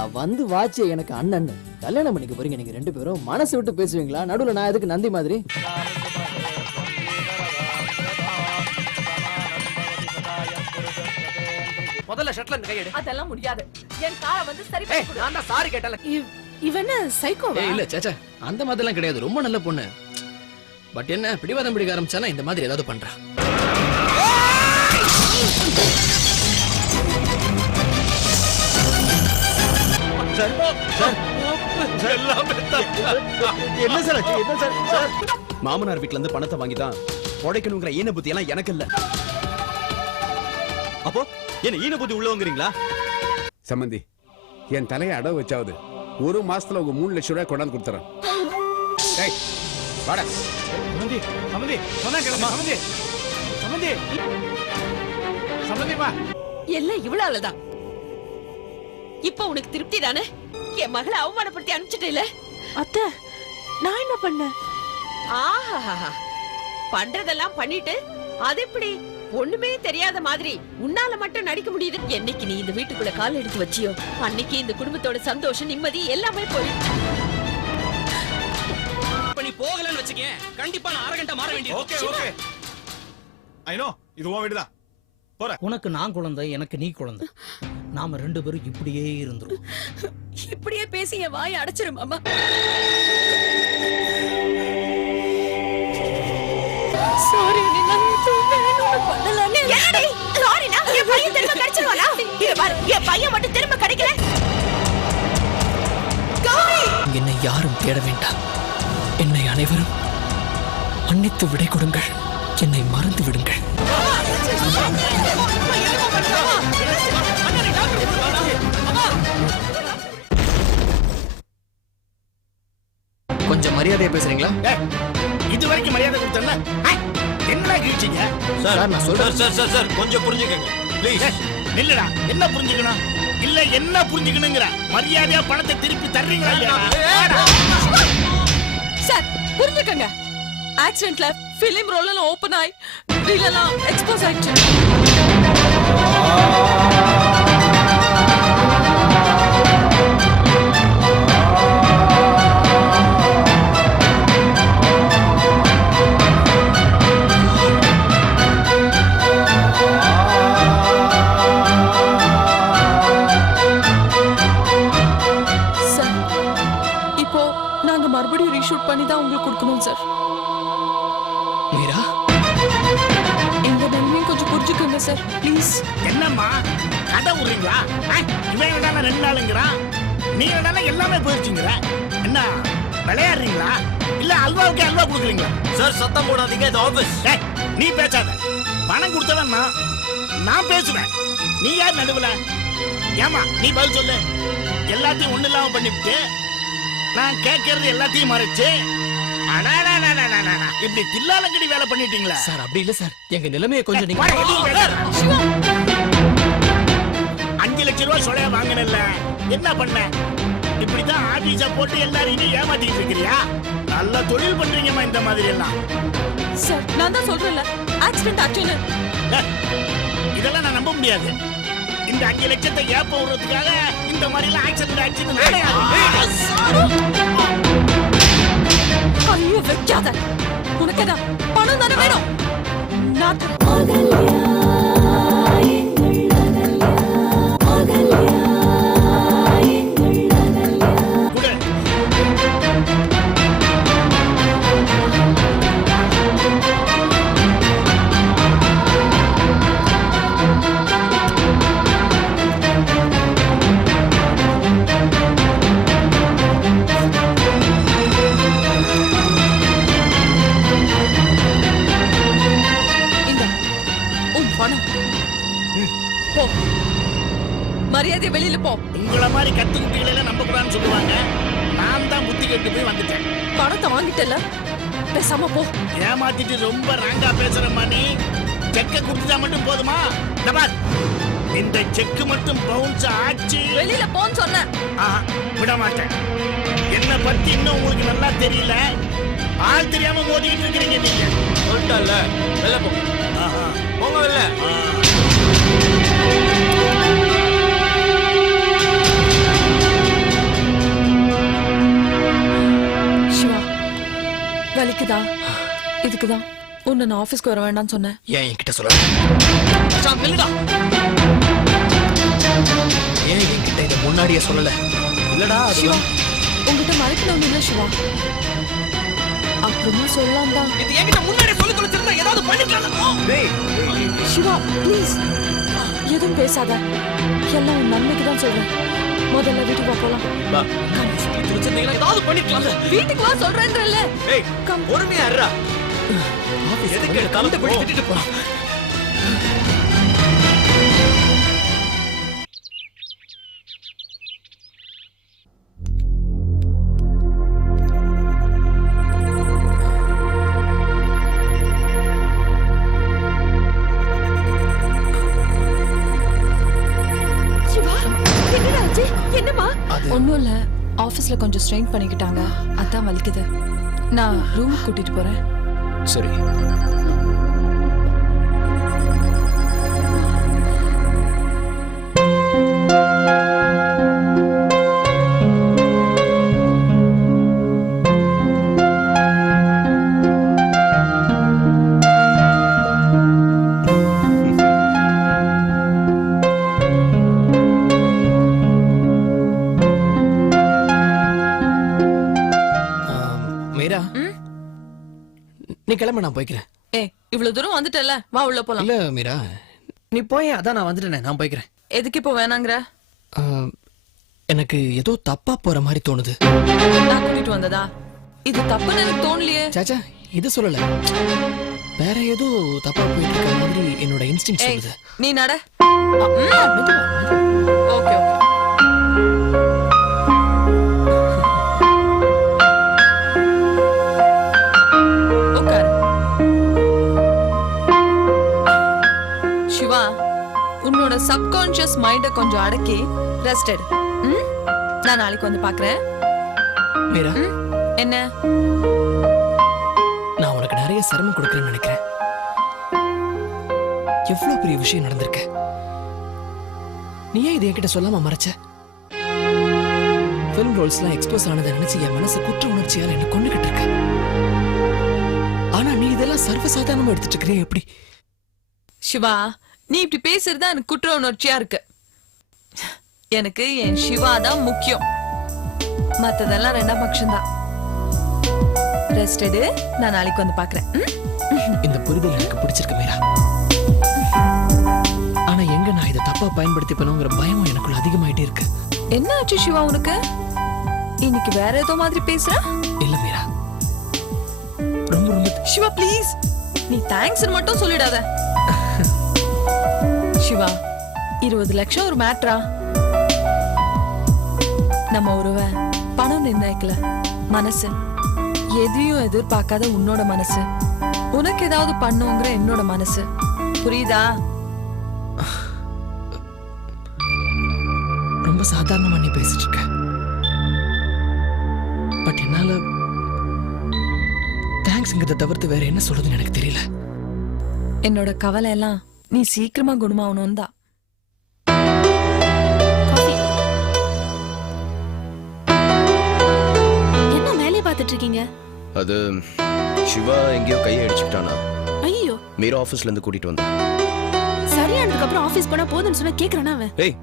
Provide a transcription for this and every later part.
நான் வந்து வாட்சிய எனக்கு அண்ணன் கல்யாணம் பண்ணிக்க போறீங்க நீங்க 2 பேரும் மனசு விட்டு பேசுவீங்களா? நடுவுல நான் எதுக்கு நந்தி மாதிரி? முதல்ல ஷட்ல இருந்து கையெடு. அதெல்லாம் முடியாது. என் காரை வந்து சரி பண்ணி கொடு. நான் தான் சாரி கேட்டல. இவன சைக்கோவா? இல்ல சேச்சா, அந்த மாதிரிலாம் கிடையாது. ரொம்ப நல்ல பொண்ணு. பட் என்ன பிடிவாதம் பிடிக்க ஆரம்பிச்சானா இந்த மாதிரி ஏதாவது பண்றா. என்ன சார்? என்ன சார்? சார் மாமனார் வீட்ல இருந்து பணத்தை வாங்கி தான் உடைக்கணுங்கிற ஈன புத்தி எல்லாம் எனக்கு இல்ல. அப்போ என்ன ஈன புத்தி உள்ளவங்கிறீங்களா? சம்பந்தி, என் தலையை அடவு வச்சாவது 1 மாசத்துல உங்க 3 லட்சம் ரூபாய் கொண்டாந்து கொடுத்துறேன். வாடா சம்பந்தி, சம்பந்தி சொன்னா கேளுங்க. சம்பந்தி, சம்பந்தி, சம்பந்தி வா. எல்லாம் இவளாலதான். இப்ப உனக்கு திருப்தி தானே? என் மகளை அவமானப்படுத்தி அனுப்பிச்சிட்டே. அத்தை, நான் என்ன பண்ணேன்? ஆஹா, பண்றதெல்லாம் பண்ணிட்டு அது எப்படி ஒண்ணுமே தெரியாத மாதிரி உன்னால மட்டும் நடிக்க முடியுது? என்னைக்கு நீ இந்த வீட்டுக்குள்ள கால் எடுத்து வச்சியோ அன்னைக்கு இந்த குடும்பத்தோட சந்தோஷம் நிம்மதி எல்லாமே போயிடுச்சு. இப்ப நீ போகலன்னு வச்சுக்கேன், கண்டிப்பா நான் அரகண்டா மாற வேண்டியது. ஓகே ஓகே, ஐ நோ இது உன் வீடுதான். போற. உனக்கு நான் குழந்தை, எனக்கு நீ குழந்தை. நாம 2 பேரும் இப்படியே இருந்துரும். இப்படியே பேசி என் வாயை அடைச்சிரு மாமா. சாரி, நீ நான் வேணும்னு பண்ணலன்னு. ஏடி சாரினா என் பையன் திரும்ப கிடைச்சிடுவானா? இங்க பாரு, என் பையன் மட்டும் திரும்ப கிடைக்கல. கௌரி, என்னை யாரும் தேட வேண்டாம். என்னை அனைவரும் மன்னித்து விடை கொடுங்கள். என்னை மறந்து விடுங்கள். கொஞ்சம் மரியாதையா பேசுறீங்களா? இது வரைக்கும் மரியாதை கொடுத்தல என்ன கீழ்ச்சிங்க? சார் நான் சொல்றேன். சார் கொஞ்சம் புரிஞ்சுக்கங்க ப்ளீஸ். இல்லடா, என்ன புரிஞ்சுக்கணும்? இல்ல என்ன புரிஞ்சுக்கணுங்கற? மரியாதையா பணத்தை திருப்பி தர்றீங்களா இல்லையா? சார் புரிஞ்சுக்கங்க. ஆக்சிடென்ட்ல ஃபிலிம் ரோல் ஓபன் ஆயி ரீலெல்லாம் எக்ஸ்போஸ் ஆயிடுச்சு. சார், இப்போ நாங்க மறுபடியும் ரீஷூட் பண்ணி தான் உங்களுக்கு கொடுக்கணும் சார். மீரா, எங்க நிலைமையும் கொஞ்சம் புரிஞ்சுக்கோங்க சார் ப்ளீஸ். என்னம்மா கதை விடுறீங்களா? இவன் என்னடா 2 நாளுங்கிறான், நீ என்னடா எல்லாமே போயிருச்சுங்கிற. என்ன விளையாடுறீங்களா இல்ல அல்வாவுக்கு அல்வா கொடுக்குறீங்களா? சார் சத்தம் போடாதீங்க, இது ஆபீஸ். நீ பேசாத. பணம் கொடுத்தவன் நான் பேசுவேன். நீ யார் நடுவுல? ஏமா நீ பதில் சொல்லு. எல்லாத்தையும் ஒண்ணு இல்லாம பண்ணிவிட்டு நான் கேட்கறது எல்லாத்தையும் மறைச்சு இப்படி தில்லாலங்கடி வேலை பண்ணிட்டீங்களா? சார் அப்படி இல்ல சார், எங்க நிலைமையை கொஞ்சம் நீங்க 5 லட்சம் ரூபாய் சொலையா வாங்கினல என்ன பண்ண? இப்படிதான் ஆபீஸ போட்டு எல்லாரையுமே ஏமாத்திட்டு இருக்கிறியா? நல்ல தொழில் பண்றீங்கம்மா இந்த மாதிரி எல்லாம். சார் நான் தான் சொல்றேன்ல ஆக்சிடென்ட் ஆச்சுன்னு. இதெல்லாம் நான் நம்ப முடியாது. இந்த 5 லட்சத்தை ஏப்ப விடுறதுக்காக இந்த மாதிரி எல்லாம் ஆக்சிடென்ட் ஆச்சுன்னு நானே ஐயோ வைக்காத. உனக்கு தான் பணம் தானே வேணும். நான் மரியாதை வெளியில போ. உங்கள மாதிரி கத்துக்குட்டிகளை எல்லாம் நம்ப கூடாதுன்னு சொல்லுவாங்க. நான் தான் புத்தி கெட்டு போய் வந்துட்டேன். பணத்தை வாங்கிட்டல, பேசாம போ. ஏமாத்திட்டு ரொம்ப ராங்கா பேசுறமா நீ. செக்க கொடுத்தா மட்டும் போதுமா? டபால் இந்த செக் மட்டும் பவுன்ஸ் ஆச்சு வெளியில போன்னு சொன்னேன். விட மாட்டேன். என்ன பத்தி இன்னும் உங்களுக்கு நல்லா தெரியல. ஆள் தெரியாம மோதிக்கிட்டு இருக்கிறீங்க நீங்க. சொல்லிட்டல்ல, வெளில போங்க. போங்க வெளில. புரியுதா? இதுக்குதான் உன்னை நான் ஆபீஸ்க்கு வர வேண்டாம்னு சொன்னேன். ஏன் என்கிட்ட சொல்ல? பிரசாந்த் நில்லுடா. ஏன் என்கிட்ட இதை முன்னாடியே சொல்லல? இல்லடா சிவா, உங்ககிட்ட மறைக்கணும் இல்ல சிவா. அப்புறமா சொல்லலாம் தான். இது என்கிட்ட முன்னாடியே சொல்லி தொலைச்சிருந்தா ஏதாவது பண்ணிக்கலாம். சிவா ப்ளீஸ் எதுவும் பேசாத. எல்லாம் உன் நன்மைக்கு தான் சொல்றேன். முதல்ல வீட்டுக்கு போலாம். ஏதாவது பண்ணிக்கலாம். வீட்டுக்கு வா சொல்றேன்றல்ல. ஏய் பொறுமையா இருடா. எதுக்கு கலந்து போய் திட்டிட்டு போறான்? சிவா என்னடா ஆச்சு? என்னம்மா? ஒண்ணும் இல்ல, ஆபீஸ்ல கொஞ்சம் ஸ்ட்ரெயின் பண்ணிக்கிட்டாங்க, அதான் வலிக்குது. நான் ரூமுக்கு கூட்டிட்டு போறேன். சரி. மீரா, நீ கிளம்ப, நான் போய்க்கிறேன். ஏய், இவ்வளவு தூரம் வந்துட்டல, வா உள்ள போலாம். இல்ல மீரா, நீ போய், அதான் நான் வந்துட்டேனே, நான் போய்க்கிறேன். எதுக்கு இப்போ வேணாங்கற? எனக்கு ஏதோ தப்பா போற மாதிரி தோணுது. நான் கூட்டிட்டு வந்ததா? இது தப்புன்னு எனக்கு தோணலையே. சாச்சா, இது சொல்லல, வேற ஏதோ தப்பா போயிட்டு இருக்க மாதிரி என்னோட இன்ஸ்டிங்க்ட் சொல்லுது. நீ நட. Okay okay. சிவா, உன்னோட சப்கான்ஷியஸ் மைண்ட கொஞ்சம் அடக்கி ரெஸ்ட் எடு. நான் நாளைக்கு வந்து பாக்குறேன். மீரா, என்ன? நான் உனக்கு நிறைய சிரமம் கொடுக்கறேன்னு நினைக்கிறேன். எவ்வளவு பெரிய விஷயம் நடந்திருக்கு. நீ ஏன் இது என்கிட்ட சொல்லாம மறைச்ச? ஃபிலிம் ரோல்ஸ்லாம் எக்ஸ்போஸ் ஆனதை நினைச்சு என் மனசு குற்ற உணர்ச்சியால என்ன கொண்டுகிட்டு இருக்க. ஆனா நீ இதெல்லாம் சர்வசாதாரணமா எடுத்துட்டு இருக்கிறே, எப்படி? சிவா, நீ இப்படி பேசுறதா எனக்கு குற்ற உணர்ச்சியா இருக்கு. எனக்கு என் சிவா தான் முக்கியம், மத்ததெல்லாம் ரெண்டாம் பட்சம் தான். ரெஸ்ட் எடு, நான் நாளைக்கு வந்து பாக்குறேன். இந்த புரிதல் எனக்கு பிடிச்சிருக்கு மீரா. ஆனா எங்க நான் இதை தப்பா பயன்படுத்திப்பேனுங்கிற பயம் எனக்குள்ள அதிகமாயிட்டே இருக்கு. என்ன ஆச்சு சிவா உனக்கு? இன்னைக்கு வேற ஏதோ மாதிரி பேசுற? இல்ல மீரா, ரொம்ப ரொம்ப சிவா ப்ளீஸ், நீ தேங்க்ஸ் மட்டும் சொல்லிடாத. சிவா, 20 லட்சம் ஒரு மேட்ரா? நம்ம ஒருவ பணம் நிர்ணயிக்கல, மனசு. எதையும் எதிர்பார்க்காத உன்னோட மனசு, உனக்கு ஏதாவது பண்ணுங்கிற என்னோட மனசு. புரியுதா? ரொம்ப சாதாரணமா நீ பேசிட்டு இருக்க. பட் என்னால தேங்க்ஸ்ங்கிறத தவிர்த்து வேற என்ன சொல்றதுன்னு எனக்கு தெரியல. என்னோட கவலை எல்லாம் நீ சீக்கிரமா குணமாகணும் தான். என்ன மேலே பார்த்துட்டு இருக்கீங்க? அது சிவா எங்கேயோ கையை அடிச்சுக்கிட்டானா? ஐயோ, மீரா ஆபீஸ்ல இருந்து கூட்டிட்டு வந்தா. சரியானதுக்கு அப்புறம் ஆபீஸ் போனா போதுன்னு சொன்னா கேக்குறானா அவன்? ஏய்,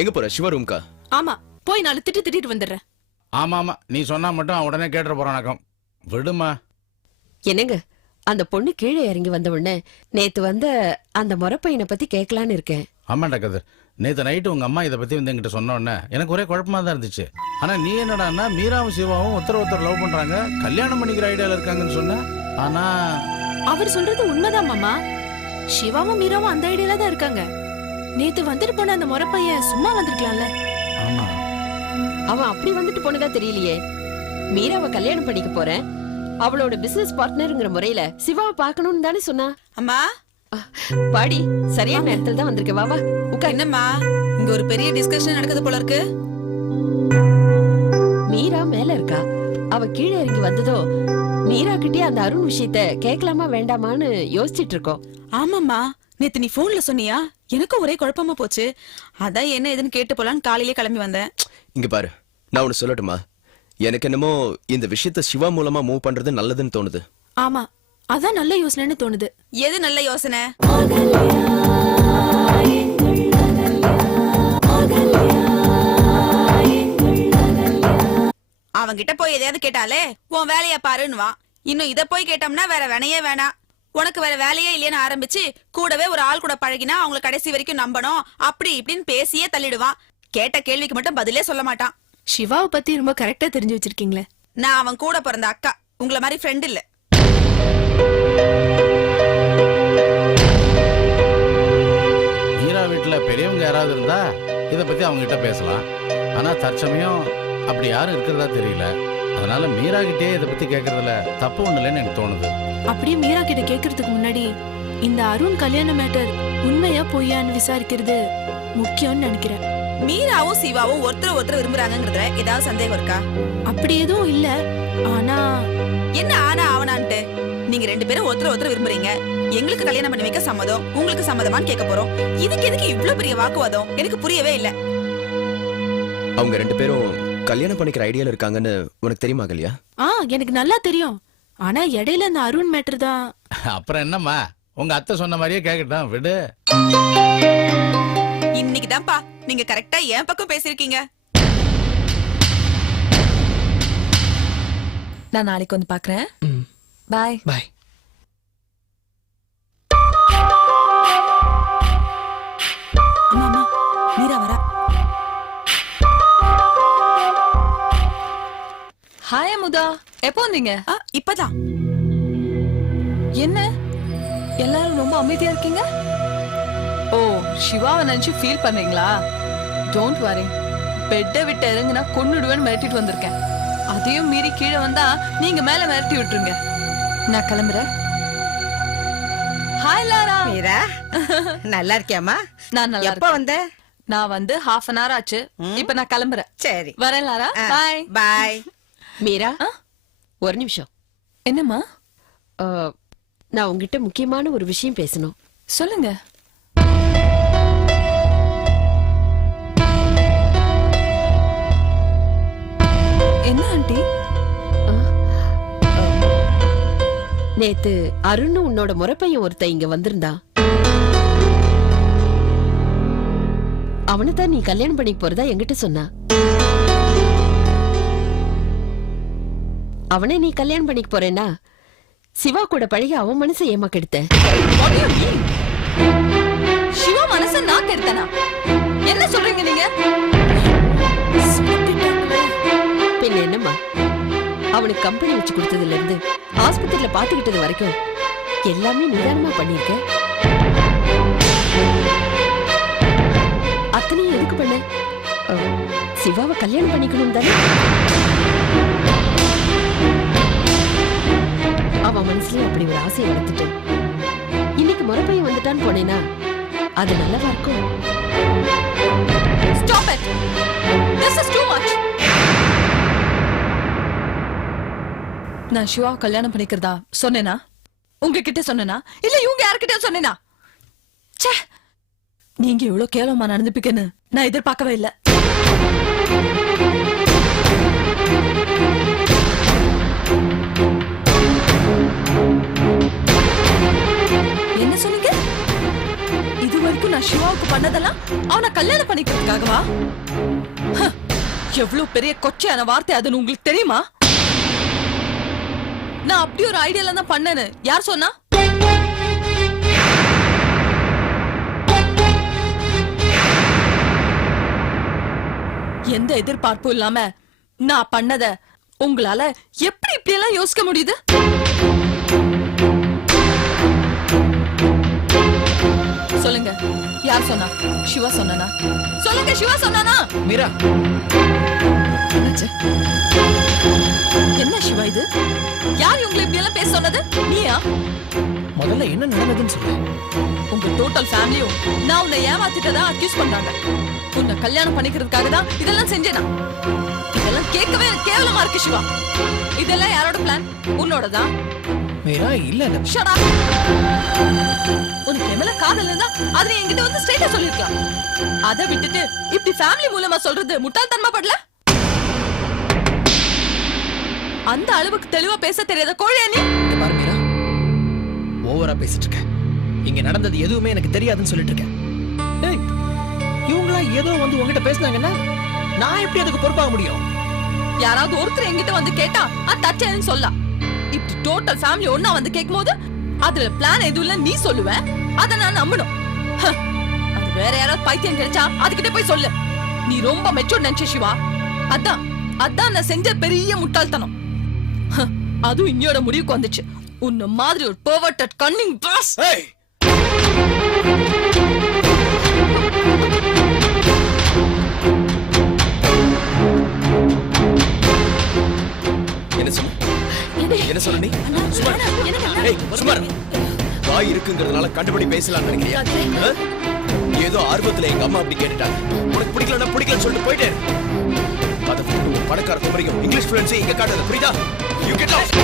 எங்க போற? சிவா ரூம்கா? ஆமா, போய் 4 திட்டிட்டு வந்துடுறேன். ஆமா ஆமா, நீ சொன்னா மட்டும் உடனே கேட்டுற போறானாக்கம். விடுமா. என்னங்க, அந்த பொண்ணு கீழே இறங்கி வந்த உடனே நேத்து வந்த அந்த முறப்பையனை பத்தி கேட்கலான்னு இருக்கேன். ஆமாண்டா கது, நேத்து நைட்டு உங்க அம்மா இதை பத்தி வந்து என்கிட்ட சொன்ன உடனே எனக்கு ஒரே குழப்பமா தான் இருந்துச்சு. ஆனா நீ என்னடான்னா மீராவும் சிவாவும் ஒருத்தர் லவ் பண்றாங்க, கல்யாணம் பண்ணிக்கிற ஐடியால இருக்காங்கன்னு சொன்ன. ஆனா அவர் சொல்றது உண்மைதான் மாமா. சிவாவும் மீராவும் அந்த ஐடியால தான் இருக்காங்க. நேத்து வந்துட்டு போன அந்த முறப்பையன் சும்மா வந்திருக்கலாம்ல. ஆமா, அவன் அப்படி வந்துட்டு போனதா தெரியலையே. மீராவை கல்யாணம் பண்ணிக்க போறேன், அவளோட பிசினஸ் பார்ட்னர்ங்கிற முறையில சிவாவை பார்க்கணும்னு தானே சொன்னா. அம்மா பாடி, சரியான நேரத்துல தான் வந்திருக்க. வா வா உட்கார். என்னம்மா, இங்க ஒரு பெரிய டிஸ்கஷன் நடக்குது போல இருக்கு. மீரா மேல இருக்கா, அவ கீழே இறங்கி வந்ததோ மீரா கிட்டே அந்த அருண் விஷயத்த கேட்கலாமா வேண்டாமான்னு யோசிச்சுட்டு இருக்கோம். ஆமாம்மா, நேத்து நீ போன்ல சொன்னியா, எனக்கும் ஒரே குழப்பமா போச்சு. அதான் என்ன ஏதுன்னு கேட்டு போலான்னு காலையிலே கிளம்பி வந்தேன். இங்க பாரு, நான் ஒன்னு சொல்லட்டுமா? எனக்கு என்னமோ இந்த விஷயத்த சிவா மூலமா மூவ் பண்றது நல்லதுன்னு தோணுது. ஆமா, அதான் நல்ல யோசனைன்னு தோணுது. எது நல்ல யோசனை? அவங்கிட்ட போய் எதையாவது கேட்டாலே உன் வேலைய பாருன்னுவா. இன்னும் இத போய் கேட்டோம்னா வேற வேணையே வேணாம், உனக்கு வேற வேலையே இல்லைன்னு ஆரம்பிச்சு கூடவே ஒரு ஆள் கூட பழகினா அவங்கள கடைசி வரைக்கும் நம்பணும் அப்படி இப்படின்னு பேசியே தள்ளிடுவான். கேட்ட கேள்விக்கு மட்டும் பதிலே சொல்ல மாட்டான். சிவாவை பத்தி ரொம்ப கரெக்டா தெரிஞ்சு வச்சிருக்கீங்களே. நான் அவன் கூட பிறந்த அக்கா, உங்கள மாதிரி ஃப்ரெண்ட் இல்ல. மீரா வீட்டுல பெரியவங்க யாராவது இருந்தா இத பத்தி அவங்க கிட்ட பேசலாம். ஆனா தற்சமயம் அப்படி யாரும் இருக்கிறதா தெரியல. அதனால மீரா கிட்டே இதை பத்தி கேட்கறதுல தப்பு ஒண்ணு இல்லைன்னு எனக்கு தோணுது. அப்படியே மீரா கிட்ட கேக்குறதுக்கு முன்னாடி இந்த அருண் கல்யாண மேட்டர் உண்மையா பொய்யான்னு விசாரிக்கிறது முக்கியம்னு நினைக்கிறேன். மீராவும் சிவாவும் ஒருத்தர் விரும்புறாங்கிறதுல ஏதாவது சந்தேகம் இருக்கா? அப்படி எதுவும் இல்ல. ஆனா என்ன ஆனா அவனான்ட்டு? நீங்க 2 பேரும் ஒருத்தர் விரும்புறீங்க. எங்களுக்கு கல்யாணம் பண்ணி வைக்க சம்மதம், உங்களுக்கு சம்மதமான்னு கேட்க போறோம். இதுக்கு எதுக்கு இவ்ளோ பெரிய வாக்குவாதம்? எனக்கு புரியவே இல்ல. அவங்க 2 பேரும் கல்யாணம் பண்ணிக்கிற ஐடியால இருக்காங்கன்னு உனக்கு தெரியுமா கல்யா? எனக்கு நல்லா தெரியும். ஆனா இடையில அந்த அருண் மேட்டர் தான். அப்புறம் என்னம்மா, உங்க அத்தை சொன்ன மாதிரியே கேட்கட்டும், விடு. இன்னைக்கு தான்ப்பா நீங்க கரெக்டா என் பக்கம் பேசிருக்கீங்க. நான் நாளைக்கு வந்து பாக்குறேன். பாய் பாய். அம்மா மீரா வரா. ஹாய் அமுதா, எப்போ வந்தீங்க? இப்பதான். என்ன எல்லாரும் ரொம்ப அமைதியா இருக்கீங்க? ஓ, சிவாவை நினைச்சு ஃபீல் பண்றீங்களா? டோன்ட் வரி, பெட்டை விட்டு இறங்குனா கொன்னுடுவேன்னு மிரட்டிட்டு வந்திருக்கேன். அதையும் மீறி கீழே வந்தா நீங்க மேல மிரட்டி விட்டுருங்க. நான் கிளம்புறேன். Hi Laura. மீரா, நல்லா இருக்கியாமா? நான் நல்லா எப்ப வந்த? நான் வந்து 1/2 an hour ஆச்சு. இப்ப நான் கிளம்புறேன். சரி, வரேன் லாரா. பாய் பாய். மீரா, ஒரு நிமிஷம். என்னம்மா? நான் உங்ககிட்ட முக்கியமான ஒரு விஷயம் பேசணும். சொல்லுங்க. என்ன ஆண்டி? நேத்து அருண் உன்னோட முறைப்பையன் ஒருத்த இங்க வந்திருந்தா. அவனைத்தான் நீ கல்யாணம் பண்ணி போறதா என்கிட்ட சொன்னா. அவனை நீ கல்யாணம் பண்ணிக்க போறேன்னா சிவா கூட பழகி அவன் மனசை ஏமா கெடுத்த. சிவா மனசை நான் கெடுத்தனா? என்ன சொல்றீங்க நீங்க? பின்ன என்னம்மா, அவனுக்கு கம்பெனி வச்சு கொடுத்ததுல இருந்து ஆஸ்பத்திரியில பாத்துக்கிட்டது வரைக்கும் எல்லாமே நிதானமா பண்ணிருக்க. அத்தனையும் எதுக்கு பண்ண? சிவாவை கல்யாணம் பண்ணிக்கணும் தானே? அவன் மனசுலயும் அப்படி ஒரு ஆசையை வளர்த்துட்டு இன்னைக்கு முறைப்பையன் வந்துட்டான்னு போனேனா அது நல்லவா இருக்கும். Stop it. This is too much. நான் சிவாவை கல்யாணம் பண்ணிக்கிறதா சொன்னேனா? உங்ககிட்ட சொன்னேனா இல்ல இவங்க யார்கிட்ட சொன்னேனா? ச்சே, நீங்க இவ்வளவு கேவலமா நடந்துப்பீங்கன்னு நான் எதிர்பார்க்கவே இல்ல. என்ன சொன்னீங்க? இது வரைக்கும் நான் சிவாவுக்கு பண்ணதெல்லாம் அவனை கல்யாணம் பண்ணிக்கிறதுக்காகவா? எவ்வளவு பெரிய கொச்சையான வார்த்தை அதுன்னு உங்களுக்கு தெரியுமா? நான் அப்படி ஒரு ஐடியால தான் பண்ணேன்னு யார் சொன்னா? எந்த எதிர்பார்ப்பும் இல்லாம நான் பண்ணத உங்களால எப்படி இப்படி எல்லாம் யோசிக்க முடியுது? சொல்லுங்க, யார் சொன்னா? சிவா சொன்னானா? சொல்லுங்க, சிவா சொன்னானா? மீரா, என்னாச்சு? என்ன சிவா இது? யார் உங்களை இப்படி எல்லாம் பேச சொன்னது? நீயா? முதல்ல என்ன நடந்ததுன்னு சொல்லு. உங்க டோட்டல் ஃபேமிலியும் நான் உன்னை ஏமாத்திட்டதா அக்யூஸ் பண்றாங்க. உன்னை கல்யாணம் பண்ணிக்கிறதுக்காக தான் இதெல்லாம் செஞ்சேனா? இதெல்லாம் கேட்கவே கேவலமா இருக்கு சிவா. இதெல்லாம் யாரோட பிளான்? உன்னோடதான். மீரா, இல்ல இல்ல. Shut up. உனக்கு என் மேல காதல் இருந்தா அதை என்கிட்ட வந்து ஸ்ட்ரைட்டா சொல்லிருக்கலாம். அதை விட்டுட்டு இப்படி ஃபேமிலி மூலமா சொல்றது முட்டாள்தனமா படல? அந்த அளவுக்கு தெளிவா பேச தெரியாத கோழியா நீ? இங்க பாரு மீரா, ஓவரா பேசிட்டு இருக்க. இங்க நடந்தது எதுவுமே எனக்கு தெரியாதுன்னு சொல்லிட்டு இருக்கேன். டேய், இவங்களா ஏதோ வந்து உங்ககிட்ட பேசினாங்கன்னா நான் எப்படி அதுக்கு பொறுப்பாக முடியும்? யாராவது ஒருத்தர் என்கிட்ட வந்து கேட்டா அது தச்சேன்னு சொல்லலாம். இப்படி டோட்டல் ஃபேமிலி ஒண்ணா வந்து கேட்கும்போது அதுல பிளான் எதுவும் இல்ல நீ சொல்லுவ, அத நான் நம்பணும். அது வேற யாராவது பைத்தியம் கிடைச்சா அதுகிட்ட போய் சொல்லு. நீ ரொம்ப மெச்சூர் நினைச்ச சிவா. அதான் நான் செஞ்ச பெரிய முட்டாள்தனம். அதுவும் இன்னையோட முடிவுக்கு வந்துச்சு. உன்ன மாதிரி ஒரு பெர்வர்ட்டட் கன்னிங் பாஸ். என்ன சொன்ன நீ? சுமார் வாய் இருக்குங்கிறதுனால கண்டுபிடி பேசலாம்னு நினைக்கிறியா? ஏதோ ஆர்வத்துல எங்க அம்மா அப்படி கேட்டுட்டாங்க. உனக்கு பிடிக்கலன்னா பிடிக்கலன்னு சொல்லிட்டு போயிட்டேன். அதை பணக்கார குமரியும் இங்கிலீஷ் ஃப்ளூயன்சி இங்க காட்டுறது புரியுதா? You get lost.